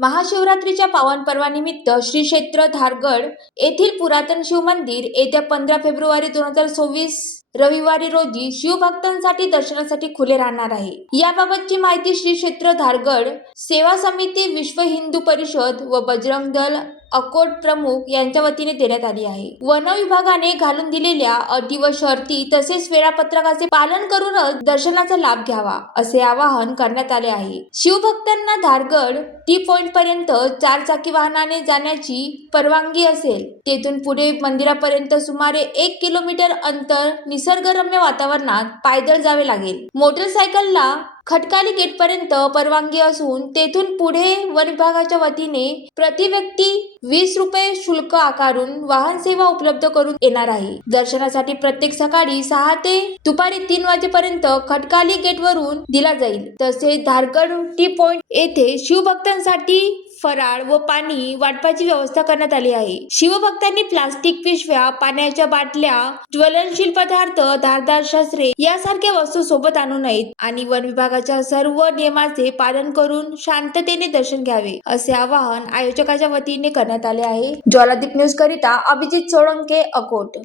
महाशिवरात्रीच्या पावन पर्वानिमित्त श्री क्षेत्र धारगड येथील पुरातन शिव मंदिर येत्या 15 फेब्रुवारी 2024 रविवारी रोजी शिवभक्तांसाठी दर्शनासाठी खुले राहणार आहे। याबाबतची माहिती श्री क्षेत्र धारगड सेवा समिती, विश्व हिंदू परिषद व बजरंग दल अकोट प्रमुख यांच्या वतीने देण्यात आली आहे। वन विभागाने घालून दिलेल्या अटी व शर्ती तसेच वेळापत्रकाचे पालन करूनच दर्शनाचा लाभ घ्यावा असे आवाहन करण्यात आले आहे। शिवभक्तांना धारगड टी पॉइंट पर्यंत 4 चाकी वाहनाने जाण्याची परवानगी असेल। तेथून पुढे मंदिरापर्यंत सुमारे 1 किलोमीटर अंतर निसर्गरम्य वातावरणात पायदळ जावे लागेल। मोटरसायकलला खटकाली गेट पर्यंत परवानगी असून तेथून पुढे वन विभागाच्या वतीने प्रति व्यक्ती 20 रुपये शुल्क आकारून वाहन सेवा उपलब्ध करून येणार आहे। दर्शनासाठी प्रत्येक सकाळी 6 ते दुपारी 3 वाजेपर्यंत खटकाली गेट वरून दिला जाईल। तसेच धारगड टी पॉइंट येथे शिवभक्तांसाठी फराळ व पाणी वाटपाची व्यवस्था करण्यात आली आहे। शिवभक्तांनी प्लास्टिक पिशव्या, पाण्याच्या बाटल्या, ज्वलनशील पदार्थ, धारदार शस्त्रे यासारख्या वस्तू सोबत आणू नयेत आणि वन विभागाच्या सर्व नियमांचे पालन करून शांततेने दर्शन घ्यावे असे आवाहन आयोजकांच्या वतीने करण्यात आले आहे। ज्वालादीप न्यूज करिता अभिजित सोळंके, अकोट।